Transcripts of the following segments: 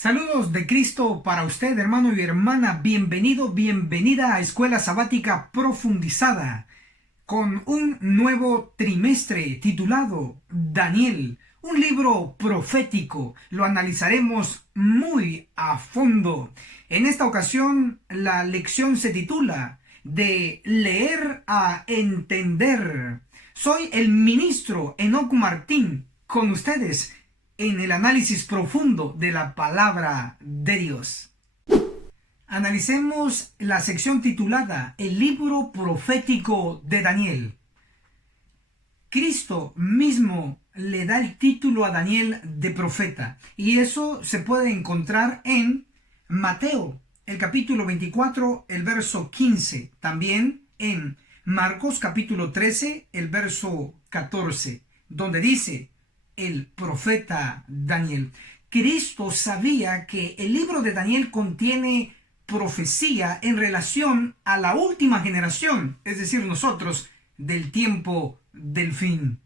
Saludos de Cristo para usted, hermano y hermana. Bienvenido, bienvenida a Escuela Sabática Profundizada con un nuevo trimestre titulado Daniel, un libro profético. Lo analizaremos muy a fondo. En esta ocasión, la lección se titula De leer a entender. Soy el ministro Enoc Martín, con ustedes en el análisis profundo de la palabra de Dios. Analicemos la sección titulada El libro profético de Daniel. Cristo mismo le da el título a Daniel de profeta, y eso se puede encontrar en Mateo, el capítulo 24, el verso 15, también en Marcos capítulo 13, el verso 14, donde dice el profeta Daniel. Cristo sabía que el libro de Daniel contiene profecía en relación a la última generación, es decir, nosotros, del tiempo del fin.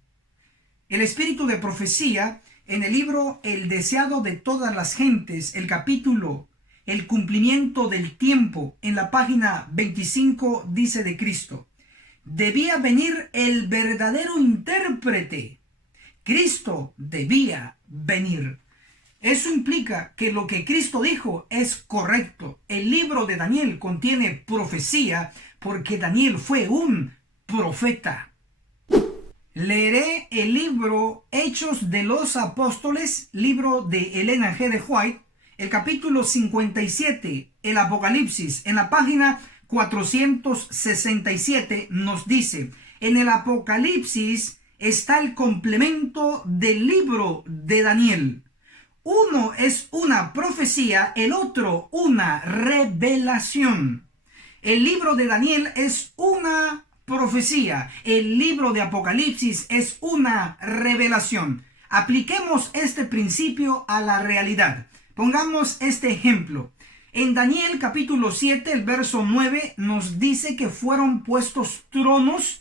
El espíritu de profecía en el libro El deseado de todas las gentes, el capítulo El cumplimiento del tiempo, en la página 25 dice de Cristo: debía venir el verdadero intérprete. Cristo debía venir. Eso implica que lo que Cristo dijo es correcto. El libro de Daniel contiene profecía porque Daniel fue un profeta. Leeré el libro Hechos de los Apóstoles, libro de Elena G. de White, el capítulo 57, el Apocalipsis, en la página 467 nos dice: en el Apocalipsis está el complemento del libro de Daniel. Uno es una profecía, el otro una revelación. El libro de Daniel es una profecía, el libro de Apocalipsis es una revelación. Apliquemos este principio a la realidad. Pongamos este ejemplo. En Daniel capítulo 7, el verso 9 nos dice que fueron puestos tronos.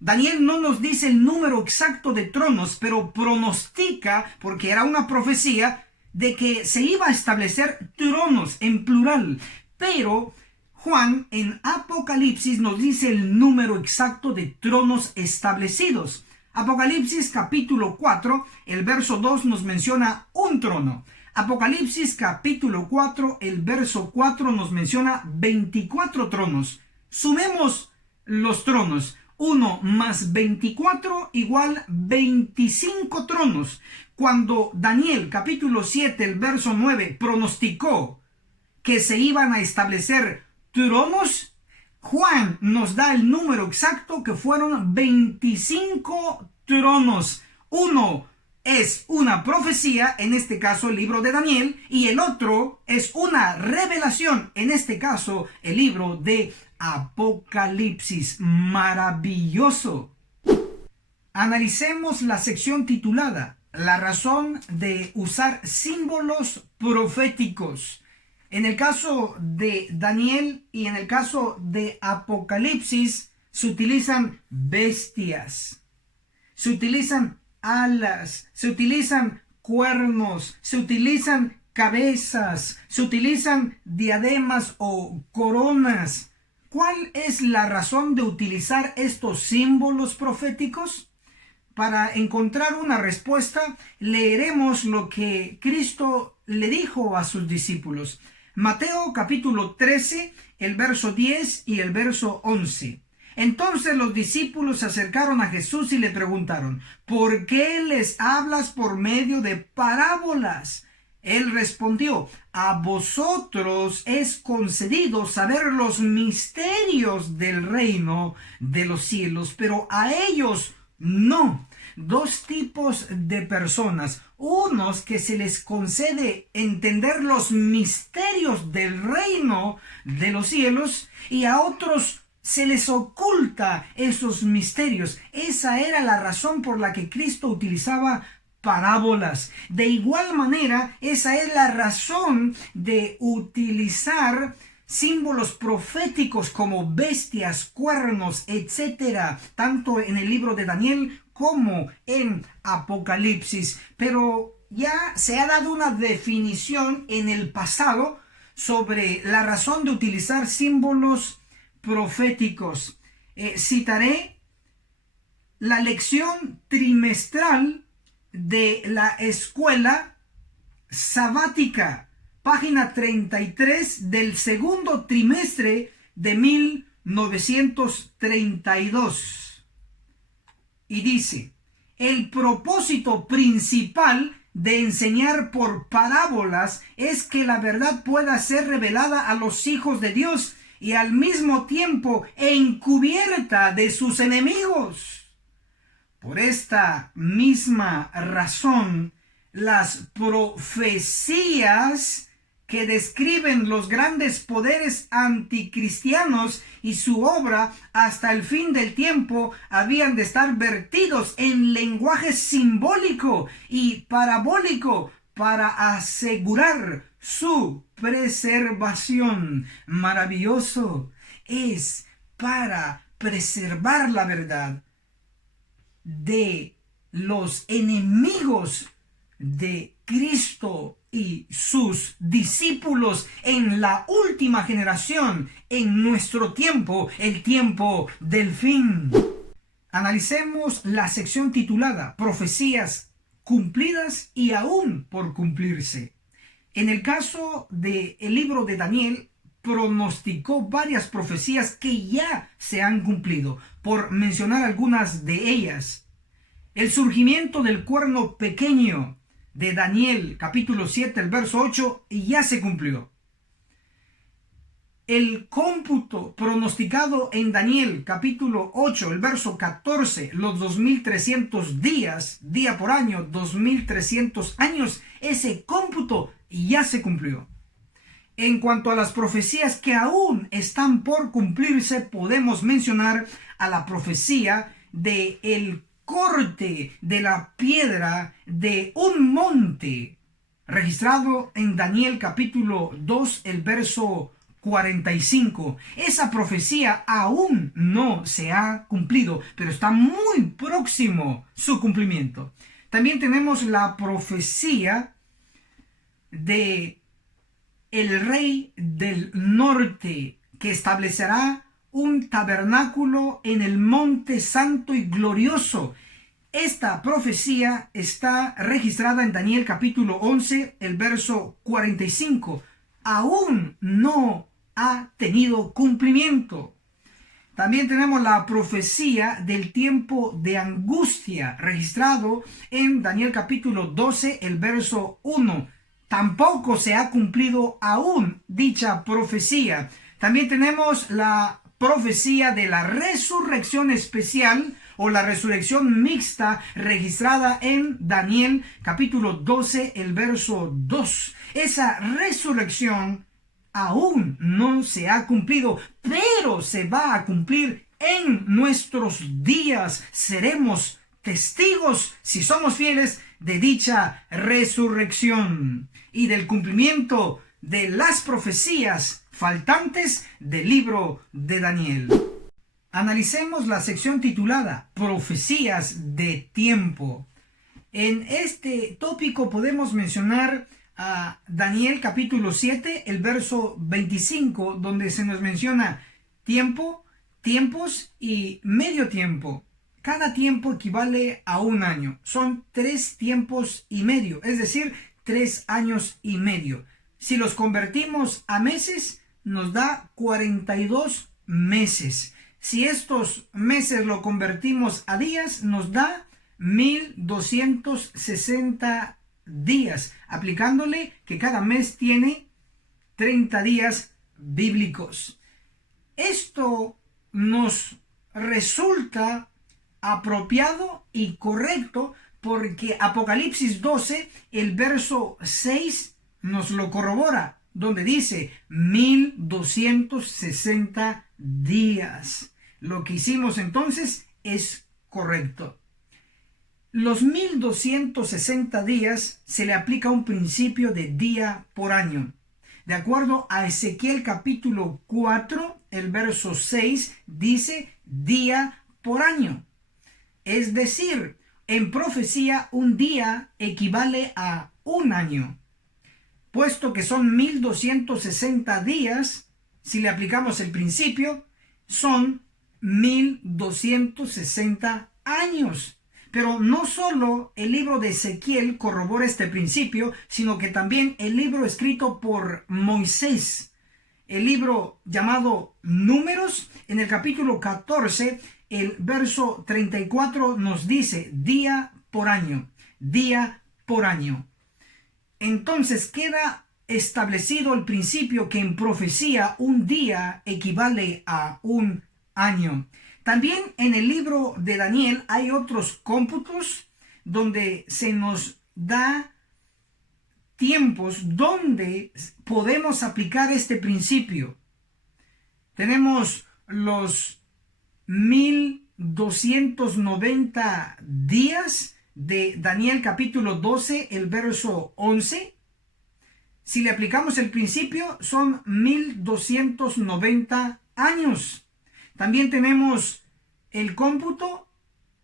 Daniel no nos dice el número exacto de tronos, pero pronostica, porque era una profecía, de que se iba a establecer tronos en plural. Pero Juan en Apocalipsis nos dice el número exacto de tronos establecidos. Apocalipsis capítulo 4, el verso 2 nos menciona un trono. Apocalipsis capítulo 4, el verso 4 nos menciona 24 tronos. Sumemos los tronos. 1 más 24 igual 25 tronos. Cuando Daniel capítulo 7, el verso 9 pronosticó que se iban a establecer tronos, Juan nos da el número exacto, que fueron 25 tronos. Uno es una profecía, en este caso el libro de Daniel, y el otro es una revelación, en este caso el libro de Apocalipsis. Maravilloso. Analicemos la sección titulada La razón de usar símbolos proféticos. En el caso de Daniel y en el caso de Apocalipsis se utilizan bestias, se utilizan alas, se utilizan cuernos, se utilizan cabezas, se utilizan diademas o coronas. ¿Cuál es la razón de utilizar estos símbolos proféticos? Para encontrar una respuesta, leeremos lo que Cristo le dijo a sus discípulos. Mateo capítulo 13, el verso 10 y el verso 11. Entonces los discípulos se acercaron a Jesús y le preguntaron: ¿por qué les hablas por medio de parábolas? Él respondió: a vosotros es concedido saber los misterios del reino de los cielos, pero a ellos no. Dos tipos de personas: unos que se les concede entender los misterios del reino de los cielos, y a otros se les oculta esos misterios. Esa era la razón por la que Cristo utilizaba parábolas. De igual manera, esa es la razón de utilizar símbolos proféticos como bestias, cuernos, etcétera, tanto en el libro de Daniel como en Apocalipsis. Pero ya se ha dado una definición en el pasado sobre la razón de utilizar símbolos proféticos. Citaré la lección trimestral de la escuela sabática, página 33 del segundo trimestre de 1932. Y dice: el propósito principal de enseñar por parábolas es que la verdad pueda ser revelada a los hijos de Dios y al mismo tiempo encubierta de sus enemigos. Por esta misma razón, las profecías que describen los grandes poderes anticristianos y su obra hasta el fin del tiempo habían de estar vertidos en lenguaje simbólico y parabólico para asegurar su preservación. Maravilloso es para preservar la verdad de los enemigos de Cristo y sus discípulos en la última generación, en nuestro tiempo, el tiempo del fin. Analicemos la sección titulada Profecías cumplidas y aún por cumplirse. En el caso del libro de Daniel, pronosticó varias profecías que ya se han cumplido. Por mencionar algunas de ellas: el surgimiento del cuerno pequeño de Daniel capítulo 7, el verso 8, ya se cumplió. El cómputo pronosticado en Daniel capítulo 8, el verso 14, los 2300 días, día por año, 2300 años, ese cómputo ya se cumplió. En cuanto a las profecías que aún están por cumplirse, podemos mencionar a la profecía de el corte de la piedra de un monte, registrado en Daniel capítulo 2, el verso 45. Esa profecía aún no se ha cumplido, pero está muy próximo su cumplimiento. También tenemos la profecía de el rey del norte, que establecerá un tabernáculo en el monte santo y glorioso. Esta profecía está registrada en Daniel capítulo 11, el verso 45. Aún no ha tenido cumplimiento. También tenemos la profecía del tiempo de angustia, registrado en Daniel capítulo 12, el verso 1. Tampoco se ha cumplido aún dicha profecía. También tenemos la profecía de la resurrección especial o la resurrección mixta, registrada en Daniel capítulo 12, el verso 2. Esa resurrección aún no se ha cumplido, pero se va a cumplir en nuestros días. Seremos testigos, si somos fieles, de dicha resurrección y del cumplimiento de las profecías faltantes del libro de Daniel. Analicemos la sección titulada Profecías de tiempo. En este tópico podemos mencionar a Daniel capítulo 7, el verso 25, donde se nos menciona tiempo, tiempos y medio tiempo. Cada tiempo equivale a un año. Son 3 tiempos y medio, es decir, 3 años y medio. Si los convertimos a meses, nos da 42 meses. Si estos meses lo convertimos a días, nos da 1260 días, aplicándole que cada mes tiene 30 días bíblicos. Esto nos resulta apropiado y correcto porque Apocalipsis 12, el verso 6, nos lo corrobora, donde dice 1260 días. Lo que hicimos entonces es correcto. Los 1260 días se le aplica un principio de día por año. De acuerdo a Ezequiel capítulo 4, el verso 6, dice día por año. Es decir, En profecía, un día equivale a un año. Puesto que son 1260 días, si le aplicamos el principio, son 1260 años. Pero no solo el libro de Ezequiel corrobora este principio, sino que también el libro escrito por Moisés, el libro llamado Números, en el capítulo 14, el verso 34 nos dice día por año, día por año. Entonces queda establecido el principio que en profecía un día equivale a un año. También en el libro de Daniel hay otros cómputos donde se nos da tiempos donde podemos aplicar este principio. Tenemos los 1290 días de Daniel capítulo 12, el verso 11. Si le aplicamos el principio, son 1290 años. También tenemos el cómputo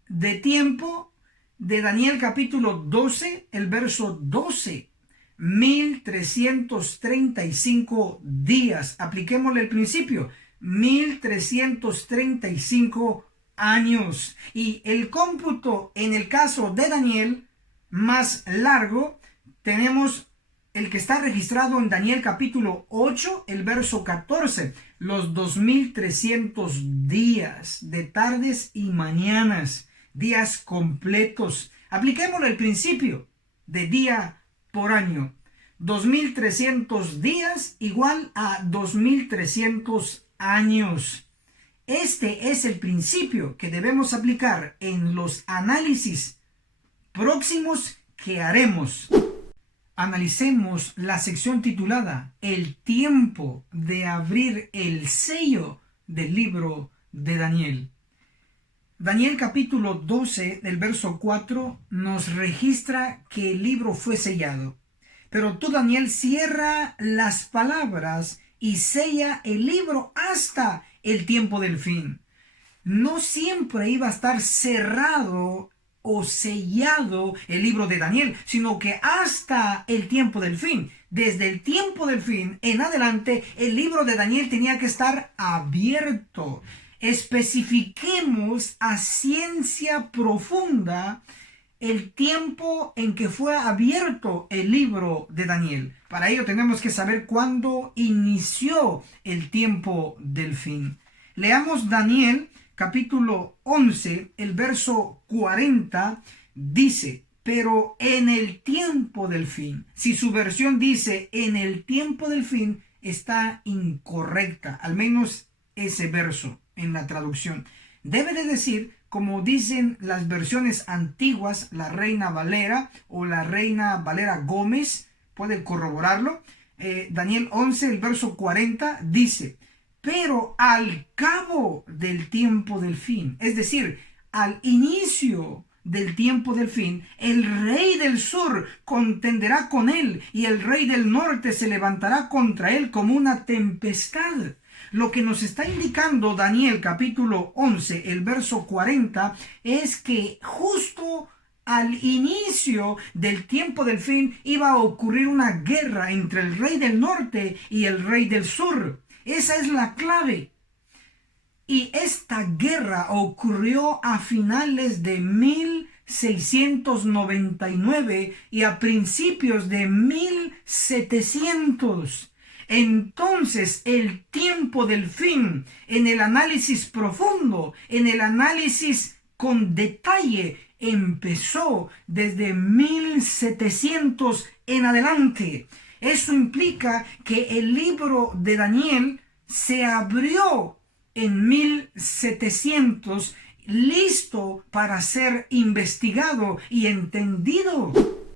de tiempo de Daniel capítulo 12, el verso 12. 1335 días. Apliquémosle el principio. 1335 años. Y el cómputo en el caso de Daniel, más largo, tenemos el que está registrado en Daniel capítulo 8, el verso 14. Los 2300 días de tardes y mañanas. Días completos. Apliquémosle el principio de día por año. 2300 días igual a 2300 años. Este es el principio que debemos aplicar en los análisis próximos que haremos. Analicemos la sección titulada El tiempo de abrir el sello del libro de Daniel. Daniel capítulo 12, el verso 4, nos registra que el libro fue sellado. Pero tú, Daniel, cierra las palabras y sella el libro hasta el tiempo del fin. No siempre iba a estar cerrado o sellado el libro de Daniel, sino que hasta el tiempo del fin. Desde el tiempo del fin en adelante, el libro de Daniel tenía que estar abierto. Especifiquemos a ciencia profunda el tiempo en que fue abierto el libro de Daniel. Para ello tenemos que saber cuándo inició el tiempo del fin. Leamos Daniel capítulo 11, el verso 40, dice, pero en el tiempo del fin. Si su versión dice en el tiempo del fin, está incorrecta, al menos ese verso en la traducción. Debe de decir, como dicen las versiones antiguas, la Reina Valera o la Reina Valera Gómez, puede corroborarlo. Daniel 11, el verso 40 dice, pero al cabo del tiempo del fin, es decir, al inicio del tiempo del fin, el rey del sur contenderá con él y el rey del norte se levantará contra él como una tempestad. Lo que nos está indicando Daniel capítulo 11, el verso 40, es que justo al inicio del tiempo del fin iba a ocurrir una guerra entre el rey del norte y el rey del sur. Esa es la clave. Y esta guerra ocurrió a finales de 1699 y a principios de 1700. Entonces el tiempo del fin, en el análisis profundo, en el análisis con detalle, empezó desde 1700 en adelante. Eso implica que el libro de Daniel se abrió en 1700, listo para ser investigado y entendido.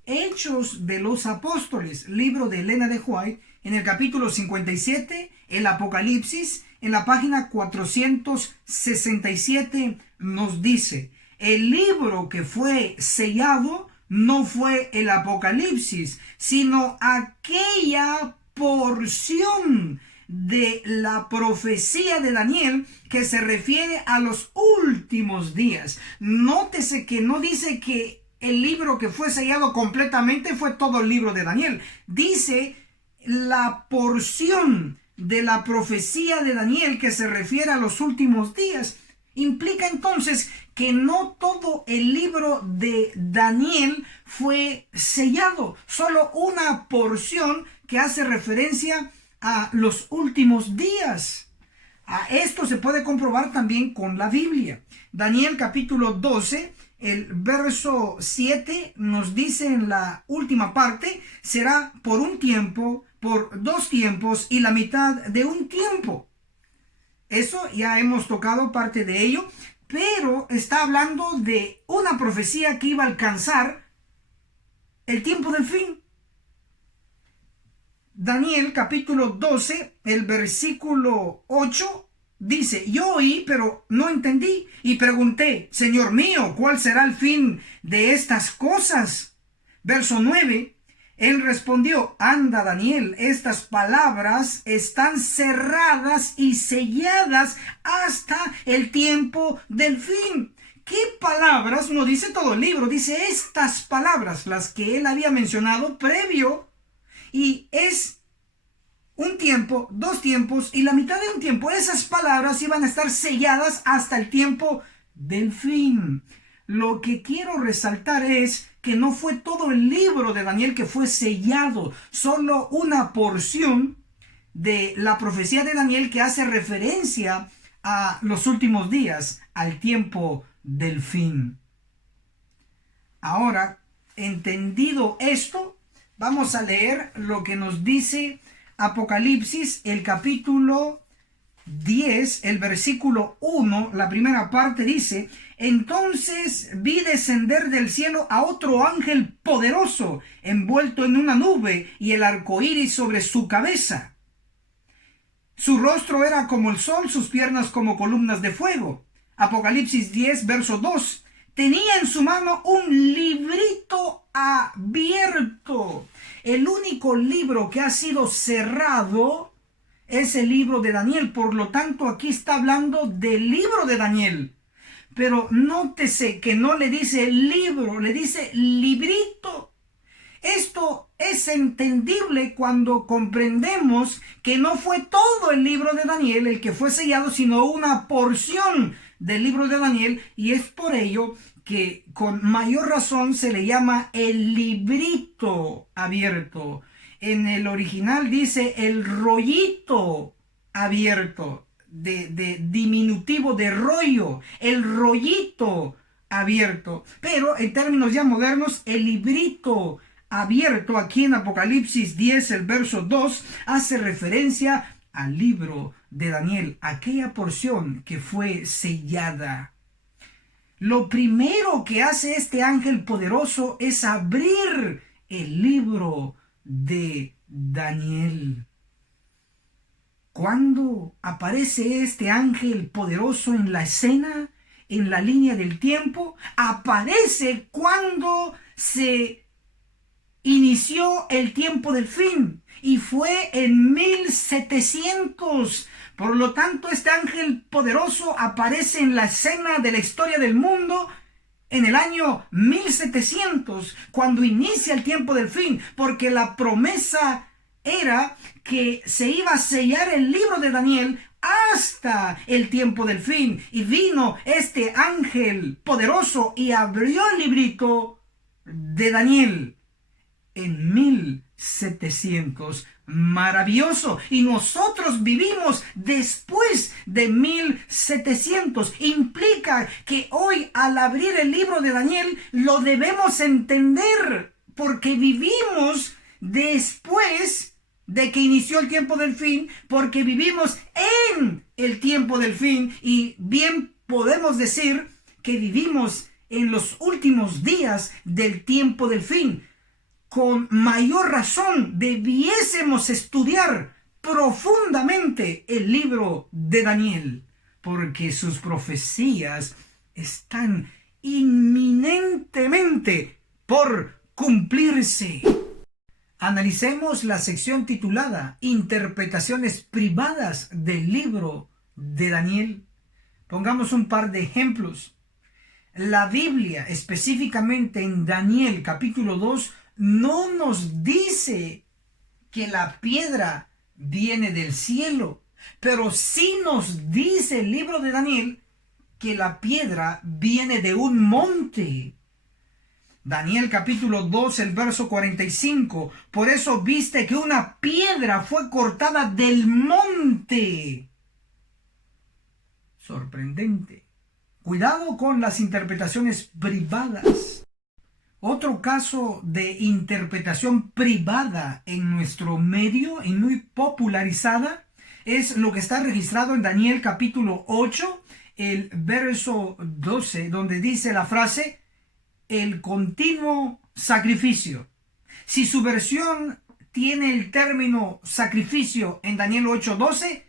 Hechos de los Apóstoles, libro de Elena de White, en el capítulo 57, el Apocalipsis, en la página 467, nos dice, el libro que fue sellado no fue el Apocalipsis, sino aquella porción de la profecía de Daniel que se refiere a los últimos días. Nótese que no dice que el libro que fue sellado completamente fue todo el libro de Daniel. Dice la porción de la profecía de Daniel que se refiere a los últimos días. Implica entonces que no todo el libro de Daniel fue sellado, solo una porción que hace referencia a los últimos días. A esto se puede comprobar también con la Biblia. Daniel capítulo 12, el verso 7 nos dice en la última parte: será por un tiempo, por 2 tiempos y la mitad de un tiempo. Eso ya hemos tocado parte de ello, pero está hablando de una profecía que iba a alcanzar el tiempo del fin. Daniel capítulo 12, el versículo 8 dice: yo oí, pero no entendí, y pregunté: Señor mío, ¿cuál será el fin de estas cosas? Verso 9, él respondió: anda, Daniel, estas palabras están cerradas y selladas hasta el tiempo del fin. ¿Qué palabras? No dice todo el libro, dice estas palabras, las que él había mencionado previo. Y es un tiempo, 2 tiempos y la mitad de un tiempo. Esas palabras iban a estar selladas hasta el tiempo del fin. Lo que quiero resaltar es que no fue todo el libro de Daniel que fue sellado, solo una porción de la profecía de Daniel que hace referencia a los últimos días, al tiempo del fin. Ahora, entendido esto, vamos a leer lo que nos dice Apocalipsis, el capítulo 10, el versículo 1, la primera parte dice: entonces vi descender del cielo a otro ángel poderoso, envuelto en una nube, y el arco iris sobre su cabeza. Su rostro era como el sol, sus piernas como columnas de fuego. Apocalipsis 10, verso 2. Tenía en su mano un librito abierto. El único libro que ha sido cerrado es el libro de Daniel. Por lo tanto, aquí está hablando del libro de Daniel. Pero nótese que no le dice libro, le dice librito. Esto es entendible cuando comprendemos que no fue todo el libro de Daniel el que fue sellado, sino una porción del libro de Daniel, y es por ello que con mayor razón se le llama el librito abierto. En el original dice el rollito abierto, de diminutivo de rollo, el rollito abierto. Pero en términos ya modernos, el librito abierto aquí en Apocalipsis 10, el verso 2, hace referencia al libro de Daniel, aquella porción que fue sellada. Lo primero que hace este ángel poderoso es abrir el libro de Daniel. ¿Cuándo aparece este ángel poderoso en la escena, en la línea del tiempo? Aparece cuando se inició el tiempo del fin, y fue en 1700. Por lo tanto, este ángel poderoso aparece en la escena de la historia del mundo en el año 1700, cuando inicia el tiempo del fin, porque la promesa era que se iba a sellar el libro de Daniel hasta el tiempo del fin. Y vino este ángel poderoso y abrió el librito de Daniel en 1700. Maravilloso. Y nosotros vivimos después de 1700. Implica que hoy, al abrir el libro de Daniel, lo debemos entender, porque vivimos después de que inició el tiempo del fin, porque vivimos en el tiempo del fin, y bien podemos decir que vivimos en los últimos días del tiempo del fin. Con mayor razón debiésemos estudiar profundamente el libro de Daniel, porque sus profecías están inminentemente por cumplirse. Analicemos la sección titulada Interpretaciones privadas del libro de Daniel. Pongamos un par de ejemplos. La Biblia, específicamente en Daniel capítulo 2, no nos dice que la piedra viene del cielo, pero sí nos dice el libro de Daniel que la piedra viene de un monte. Daniel capítulo 2, el verso 45. Por eso viste que una piedra fue cortada del monte. Sorprendente. Cuidado con las interpretaciones privadas. Otro caso de interpretación privada en nuestro medio y muy popularizada es lo que está registrado en Daniel capítulo 8, el verso 12, donde dice la frase el continuo sacrificio. Si su versión tiene el término sacrificio en Daniel 8:12,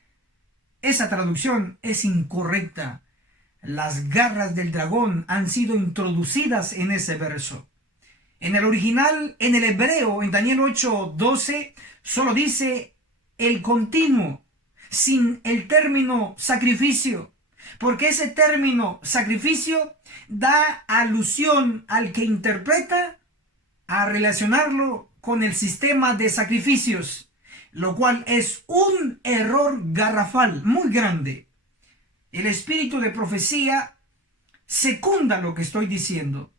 esa traducción es incorrecta. Las garras del dragón han sido introducidas en ese verso. En el original, en el hebreo, en Daniel 8:12, solo dice el continuo, sin el término sacrificio, porque ese término sacrificio da alusión al que interpreta a relacionarlo con el sistema de sacrificios, lo cual es un error garrafal muy grande. El espíritu de profecía secunda lo que estoy diciendo.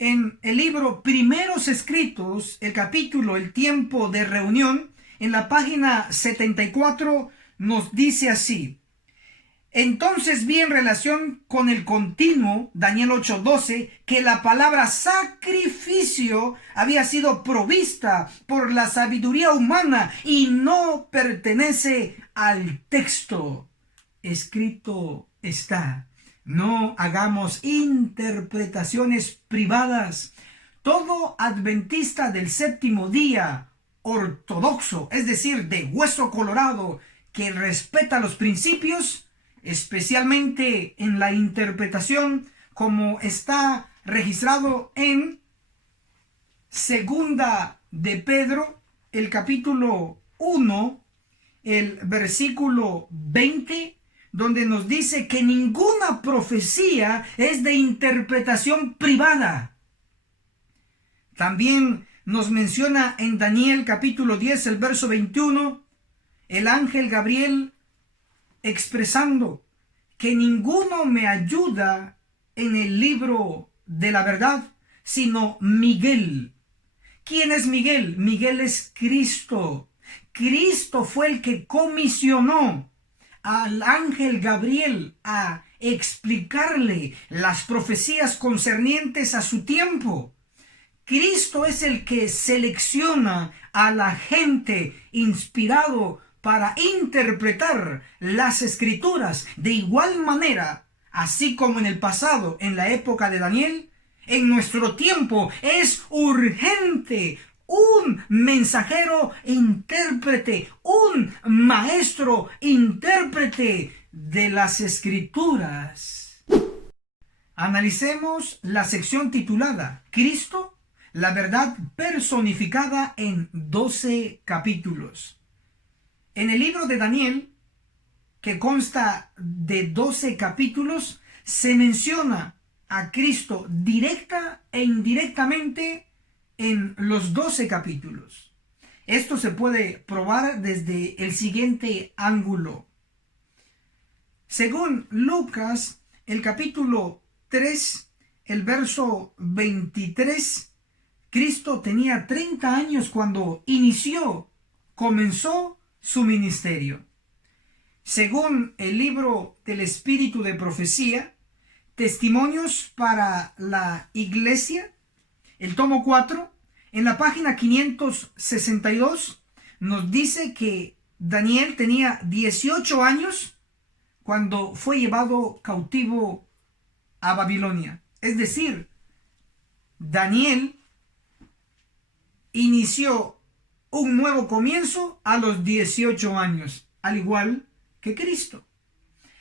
En el libro Primeros Escritos, el capítulo El tiempo de reunión, en la página 74, nos dice así: entonces vi en relación con el continuo, Daniel 8:12, que la palabra sacrificio había sido provista por la sabiduría humana y no pertenece al texto. Escrito está: no hagamos interpretaciones privadas. Todo adventista del séptimo día, ortodoxo, es decir, de hueso colorado, que respeta los principios, especialmente en la interpretación como está registrado en Segunda de Pedro, el capítulo 1, el versículo 20, donde nos dice que ninguna profecía es de interpretación privada. También nos menciona en Daniel capítulo 10, el verso 21, el ángel Gabriel expresando que ninguno me ayuda en el libro de la verdad, sino Miguel. ¿Quién es Miguel? Miguel es Cristo. Cristo fue el que comisionó al ángel Gabriel a explicarle las profecías concernientes a su tiempo. Cristo es el que selecciona a la gente inspirado para interpretar las escrituras. De igual manera, así como en el pasado, en la época de Daniel, en nuestro tiempo es urgente un mensajero intérprete, un maestro intérprete de las escrituras. Analicemos la sección titulada Cristo, la verdad personificada en 12 capítulos. En el libro de Daniel, que consta de 12 capítulos, se menciona a Cristo directa e indirectamente en los 12 capítulos. Esto se puede probar desde el siguiente ángulo. Según Lucas, el capítulo 3, el verso 23, Cristo tenía 30 años cuando comenzó su ministerio. Según el libro del Espíritu de Profecía, Testimonios para la Iglesia, el tomo 4, en la página 562, nos dice que Daniel tenía 18 años cuando fue llevado cautivo a Babilonia. Es decir, Daniel inició un nuevo comienzo a los 18 años, al igual que Cristo.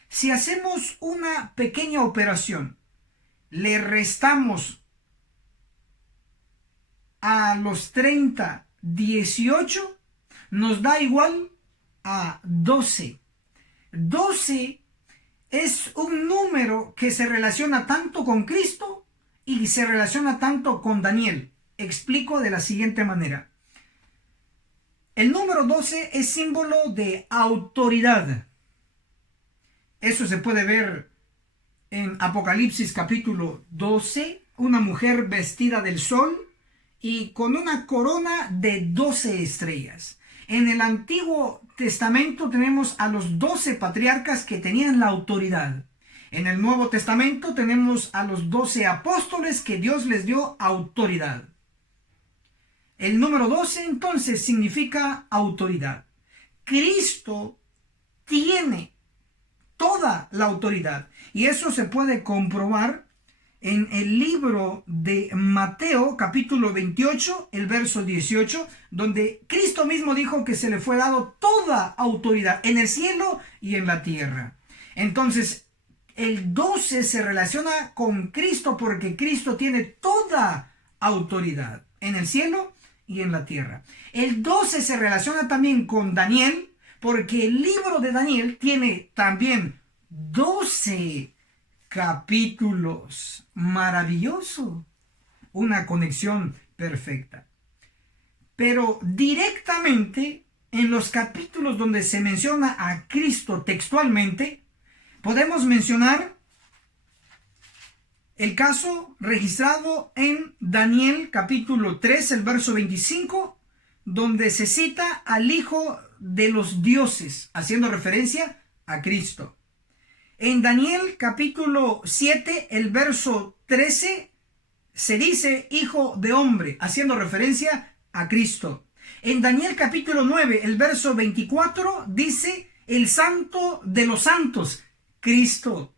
Si hacemos una pequeña operación, le restamos a los 30 18 nos da igual a 12. 12 es un número que se relaciona tanto con Cristo y se relaciona tanto con Daniel. Explico de la siguiente manera. El número 12 es símbolo de autoridad. Eso se puede ver en Apocalipsis capítulo 12, una mujer vestida del sol y con una corona de 12 estrellas. En el Antiguo Testamento tenemos a los 12 patriarcas que tenían la autoridad. En el Nuevo Testamento tenemos a los 12 apóstoles que Dios les dio autoridad. El número 12 entonces significa autoridad. Cristo tiene toda la autoridad y eso se puede comprobar en el libro de Mateo capítulo 28, el verso 18, donde Cristo mismo dijo que se le fue dado toda autoridad en el cielo y en la tierra. Entonces, el 12 se relaciona con Cristo porque Cristo tiene toda autoridad en el cielo y en la tierra. El 12 se relaciona también con Daniel porque el libro de Daniel tiene también 12 capítulos. Maravilloso. Una conexión perfecta. Pero directamente en los capítulos donde se menciona a Cristo textualmente, podemos mencionar el caso registrado en Daniel capítulo 3, el verso 25, donde se cita al Hijo de los dioses, haciendo referencia a Cristo. En Daniel capítulo 7, el verso 13, se dice Hijo de hombre, haciendo referencia a Cristo. En Daniel capítulo 9, el verso 24, dice el Santo de los santos, Cristo.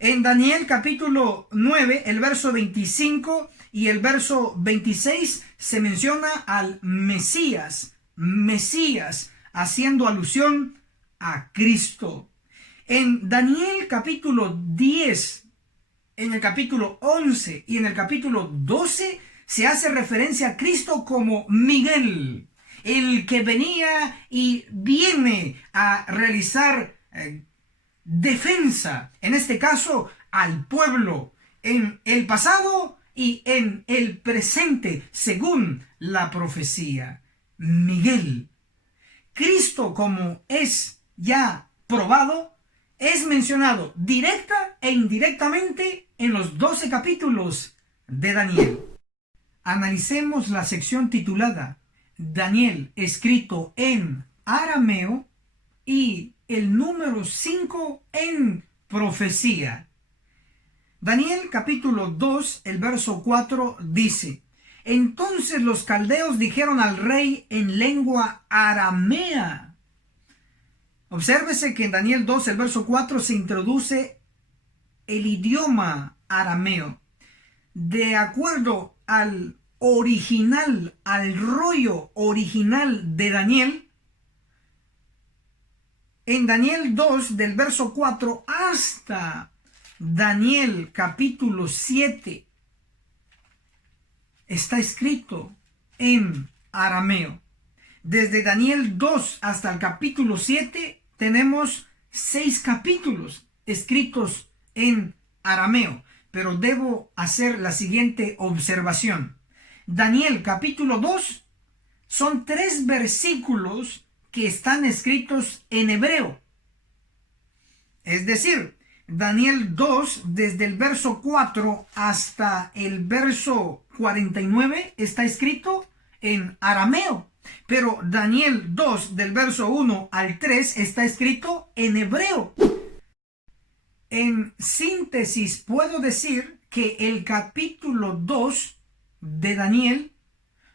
En Daniel capítulo 9, el verso 25 y el verso 26 se menciona al Mesías, haciendo alusión a Cristo. En Daniel capítulo 10, en el capítulo 11 y en el capítulo 12 se hace referencia a Cristo como Miguel, el que venía y viene a realizar defensa, en este caso, al pueblo, en el pasado y en el presente, según la profecía. Miguel. Cristo, como es ya probado, es mencionado directa e indirectamente en los 12 capítulos de Daniel. Analicemos la sección titulada Daniel, escrito en arameo, y el número 5 en profecía. Daniel capítulo 2, el verso 4 dice: Entonces los caldeos dijeron al rey en lengua aramea. Obsérvese que en Daniel 2, el verso 4 se introduce el idioma arameo. De acuerdo al original, al rollo original de Daniel, en Daniel 2, del verso 4 hasta Daniel capítulo 7, está escrito en arameo. Desde Daniel 2 hasta el capítulo 7 tenemos 6 capítulos escritos en arameo. Pero debo hacer la siguiente observación. Daniel capítulo 2 son 3 versículos que están escritos en hebreo. Es decir, Daniel 2, desde el verso 4 hasta el verso 49, está escrito en arameo. Pero Daniel 2, del verso 1 al 3, está escrito en hebreo. En síntesis, puedo decir que el capítulo 2 de Daniel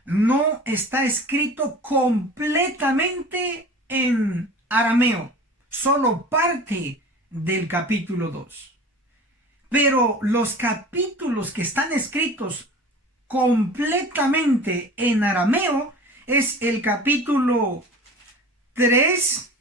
no está escrito completamente en arameo, solo parte del capítulo 2. Pero los capítulos que están escritos completamente en arameo es el capítulo 3,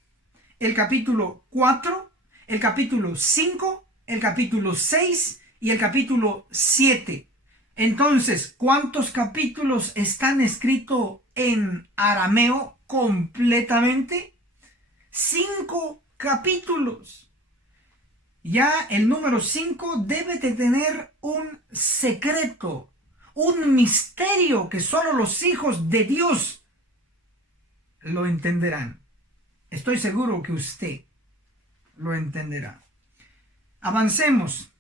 el capítulo 4, el capítulo 5, el capítulo 6 y el capítulo 7. Entonces, ¿cuántos capítulos están escritos en arameo completamente. 5 capítulos. Ya el número 5 debe de tener un secreto, un misterio que solo los hijos de Dios lo entenderán. Estoy seguro que usted lo entenderá. Avancemos.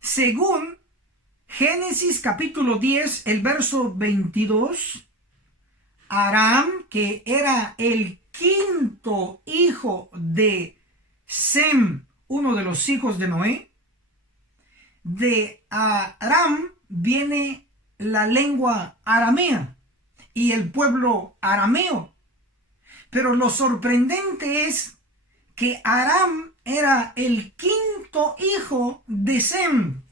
Según Génesis capítulo 10, el verso 22, Aram, que era el quinto hijo de Sem, uno de los hijos de Noé, de Aram viene la lengua aramea y el pueblo arameo. Pero lo sorprendente es que Aram era el quinto hijo de Sem.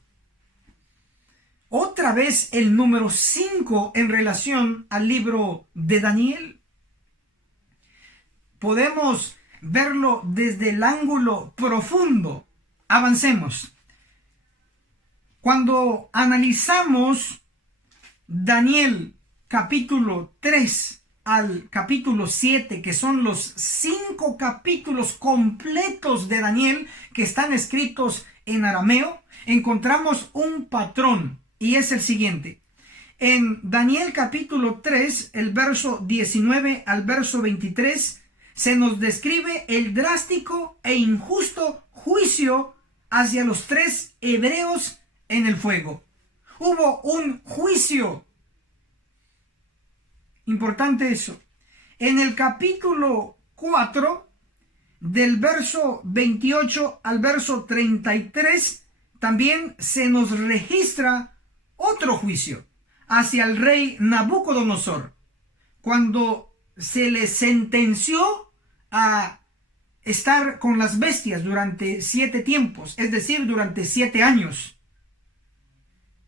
Otra vez el número 5 en relación al libro de Daniel. Podemos verlo desde el ángulo profundo. Avancemos. Cuando analizamos Daniel capítulo 3 al capítulo 7, que son los 5 capítulos completos de Daniel que están escritos en arameo, encontramos un patrón y es el siguiente. En Daniel capítulo 3, el verso 19 al verso 23, se nos describe el drástico e injusto juicio hacia los 3 hebreos en el fuego. Hubo un juicio. Importante eso. En el capítulo 4, del verso 28 al verso 33, también se nos registra otro juicio hacia el rey Nabucodonosor, cuando se le sentenció a estar con las bestias durante 7 tiempos, es decir, durante 7 años.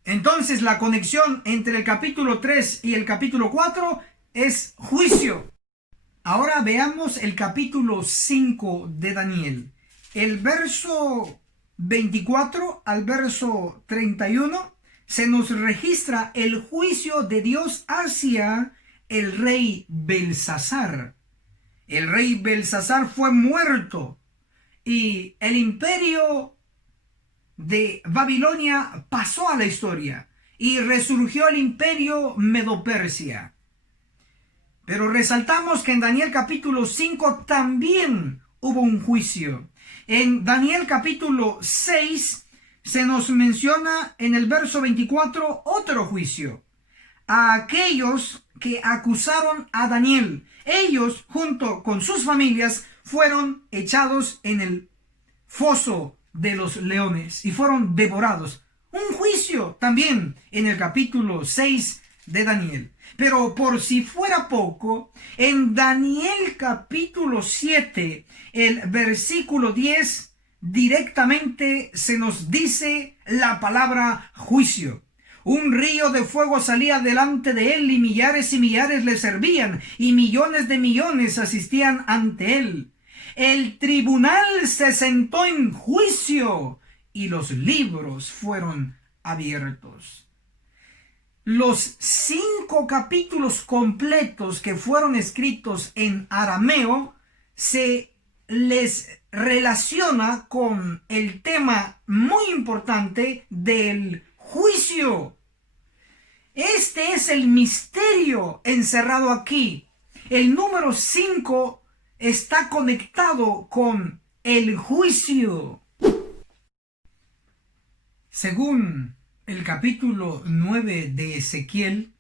Entonces la conexión entre el capítulo 3 y el capítulo 4 es juicio. Ahora veamos el capítulo 5 de Daniel. El verso 24 al verso 31 se nos registra el juicio de Dios hacia el rey Belsasar. El rey Belsasar fue muerto y el imperio de Babilonia pasó a la historia y resurgió el imperio Medo-Persia. Pero resaltamos que en Daniel capítulo 5 también hubo un juicio. En Daniel capítulo 6 se nos menciona en el verso 24 otro juicio. A aquellos que acusaron a Daniel, ellos junto con sus familias fueron echados en el foso de los leones y fueron devorados. Un juicio también en el capítulo 6 de Daniel. Pero por si fuera poco, en Daniel capítulo 7, el versículo 10, directamente se nos dice la palabra juicio. Un río de fuego salía delante de él y millares le servían y millones de millones asistían ante él. El tribunal se sentó en juicio y los libros fueron abiertos. Los 5 capítulos completos que fueron escritos en arameo se les relaciona con el tema muy importante del juicio. Este es el misterio encerrado aquí. El número 5 está conectado con el juicio. Según el capítulo 9 de Ezequiel,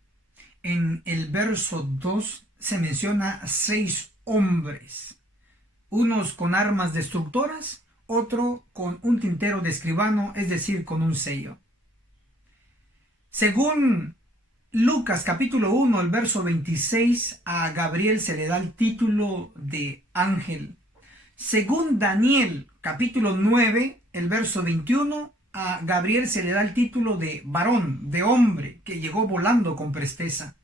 en el verso 2 se menciona 6 hombres, unos con armas destructoras, otro con un tintero de escribano, es decir, con un sello. Según Lucas capítulo 1, el verso 26, a Gabriel se le da el título de ángel. Según Daniel capítulo 9, el verso 21, a Gabriel se le da el título de varón, de hombre, que llegó volando con presteza.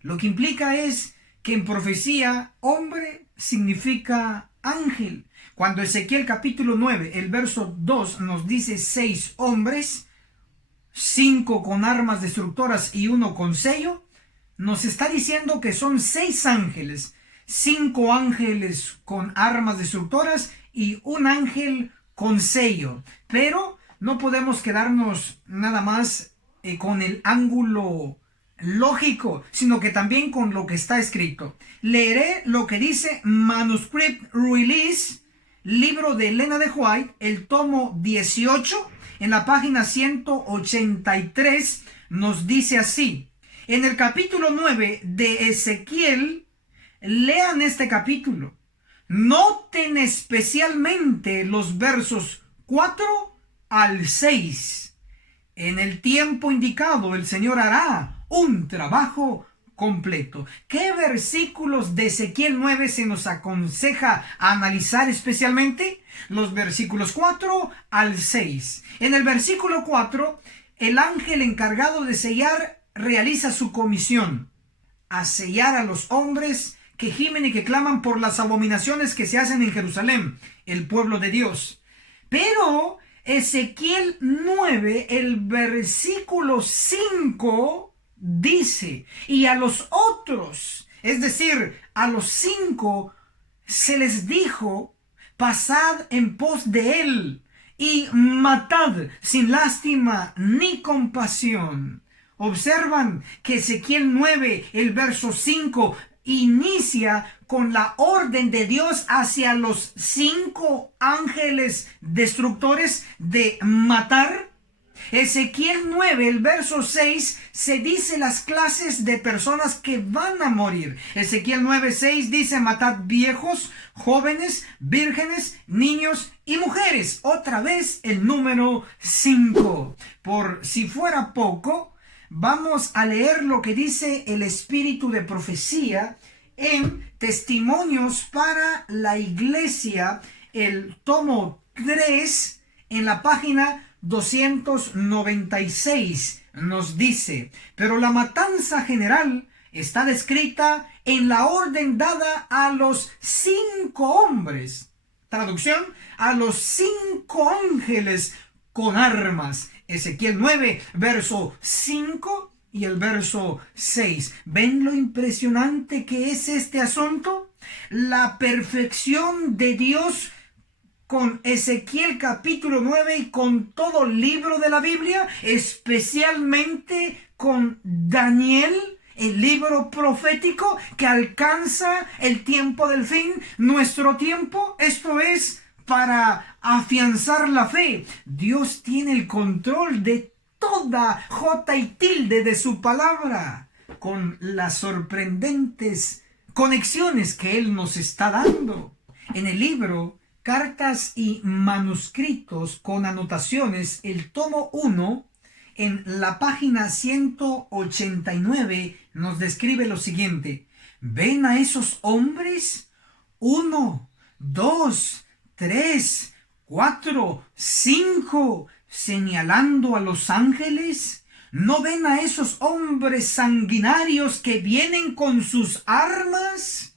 Lo que implica es que en profecía, hombre significa ángel. Cuando Ezequiel capítulo 9, el verso 2 nos dice 6 hombres, 5 con armas destructoras y 1 con sello, nos está diciendo que son 6 ángeles, 5 ángeles con armas destructoras y un ángel con sello. Pero no podemos quedarnos nada más con el ángulo lógico, sino que también con lo que está escrito. Leeré lo que dice Manuscript Release, libro de Elena de White, el tomo 18, en la página 183, nos dice así. En el capítulo 9 de Ezequiel, lean este capítulo. Noten especialmente los versos 4 al 6. En el tiempo indicado, el Señor hará un trabajo completo. ¿Qué versículos de Ezequiel 9 se nos aconseja analizar especialmente? Los versículos 4 al 6. En el versículo 4, el ángel encargado de sellar realiza su comisión: a sellar a los hombres que gimen y que claman por las abominaciones que se hacen en Jerusalén, el pueblo de Dios. Pero Ezequiel 9, el versículo 5, dice: y a los otros, es decir, a los 5, se les dijo: pasad en pos de él y matad sin lástima ni compasión. Observan que Ezequiel 9, el verso 5, inicia con la orden de Dios hacia los 5 ángeles destructores de matar. Ezequiel 9, el verso 6, se dice las clases de personas que van a morir. Ezequiel 9, 6 dice: matad viejos, jóvenes, vírgenes, niños y mujeres. Otra vez el número 5. Por si fuera poco, vamos a leer lo que dice el espíritu de profecía en Testimonios para la Iglesia, el tomo 3, en la página 296. Nos dice: pero la matanza general está descrita en la orden dada a los 5 hombres. Traducción: a los 5 ángeles con armas. Ezequiel 9, verso 5 y el verso 6. ¿Ven lo impresionante que es este asunto? La perfección de Dios con Ezequiel capítulo 9 y con todo el libro de la Biblia, especialmente con Daniel, el libro profético que alcanza el tiempo del fin, nuestro tiempo. Esto es para afianzar la fe. Dios tiene el control de toda jota y tilde de su palabra, con las sorprendentes conexiones que Él nos está dando. En el libro Cartas y Manuscritos con Anotaciones, el tomo 1, en la página 189, nos describe lo siguiente: ¿ven a esos hombres? 1, 2, 3, 4, 5, señalando a los ángeles. ¿No ven a esos hombres sanguinarios que vienen con sus armas?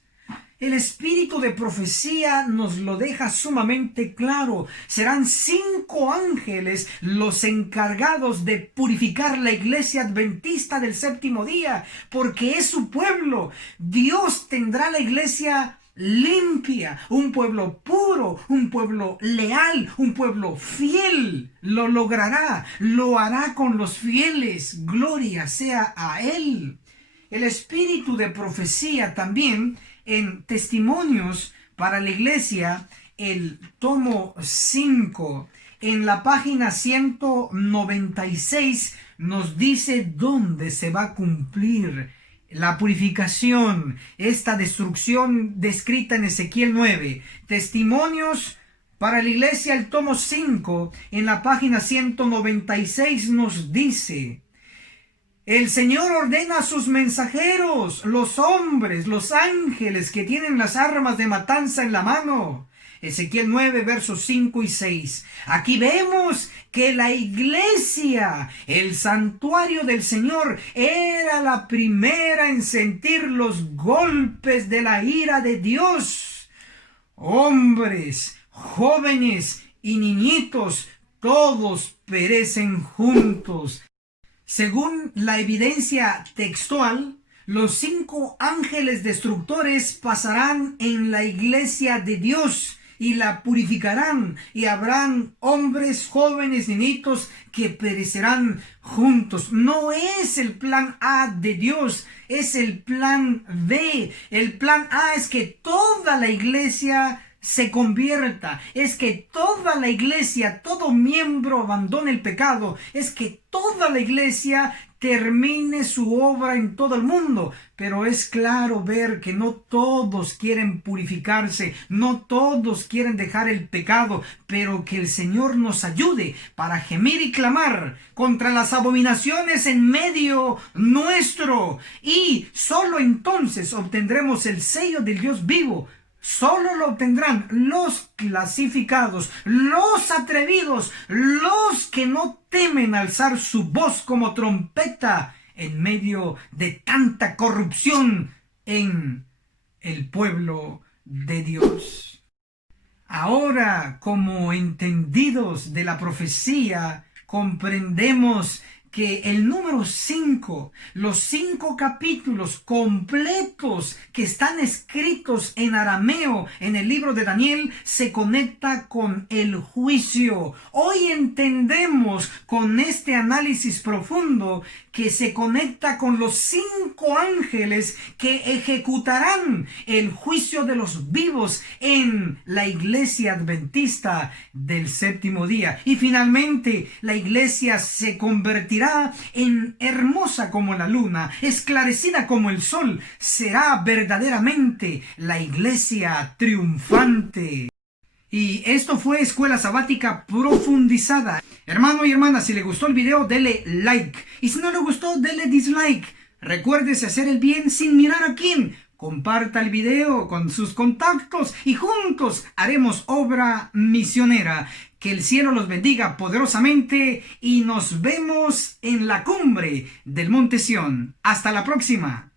El espíritu de profecía nos lo deja sumamente claro. Serán 5 ángeles los encargados de purificar la iglesia adventista del séptimo día, porque es su pueblo. Dios tendrá la iglesia limpia, un pueblo puro, un pueblo leal, un pueblo fiel. Lo logrará, lo hará con los fieles. Gloria sea a Él. El espíritu de profecía también, en Testimonios para la Iglesia, el tomo 5, en la página 196, nos dice dónde se va a cumplir la purificación, esta destrucción descrita en Ezequiel 9. Testimonios para la Iglesia, el tomo 5, en la página 196, nos dice: el Señor ordena a sus mensajeros, los hombres, los ángeles que tienen las armas de matanza en la mano. Ezequiel 9, versos 5 y 6. Aquí vemos que la iglesia, el santuario del Señor, era la primera en sentir los golpes de la ira de Dios. Hombres, jóvenes y niñitos, todos perecen juntos. Según la evidencia textual, Los 5 ángeles destructores pasarán en la iglesia de Dios y la purificarán, y habrán hombres, jóvenes, niñitos que perecerán juntos. No es el plan A de Dios, es el plan B. El plan A es que toda la iglesia se convierta, es que toda la iglesia, todo miembro abandone el pecado, es que toda la iglesia termine su obra en todo el mundo. Pero es claro ver que no todos quieren purificarse, no todos quieren dejar el pecado, pero que el Señor nos ayude para gemir y clamar contra las abominaciones en medio nuestro, y solo entonces obtendremos el sello del Dios vivo. Solo lo obtendrán los clasificados, los atrevidos, los que no temen alzar su voz como trompeta en medio de tanta corrupción en el pueblo de Dios. Ahora, como entendidos de la profecía, comprendemos que el número 5, los 5 capítulos completos que están escritos en arameo en el libro de Daniel, se conecta con el juicio. Hoy entendemos con este análisis profundo que se conecta con los 5 ángeles que ejecutarán el juicio de los vivos en la iglesia adventista del séptimo día. Y finalmente la iglesia se convertirá en hermosa como la luna, esclarecida como el sol. Será verdaderamente la iglesia triunfante. Y esto fue Escuela Sabática Profundizada. Hermano y hermana, si le gustó el video, dele like. Y si no le gustó, dele dislike. Recuérdese hacer el bien sin mirar a quién. Comparta el video con sus contactos y juntos haremos obra misionera. Que el cielo los bendiga poderosamente y nos vemos en la cumbre del Monte Sión. Hasta la próxima.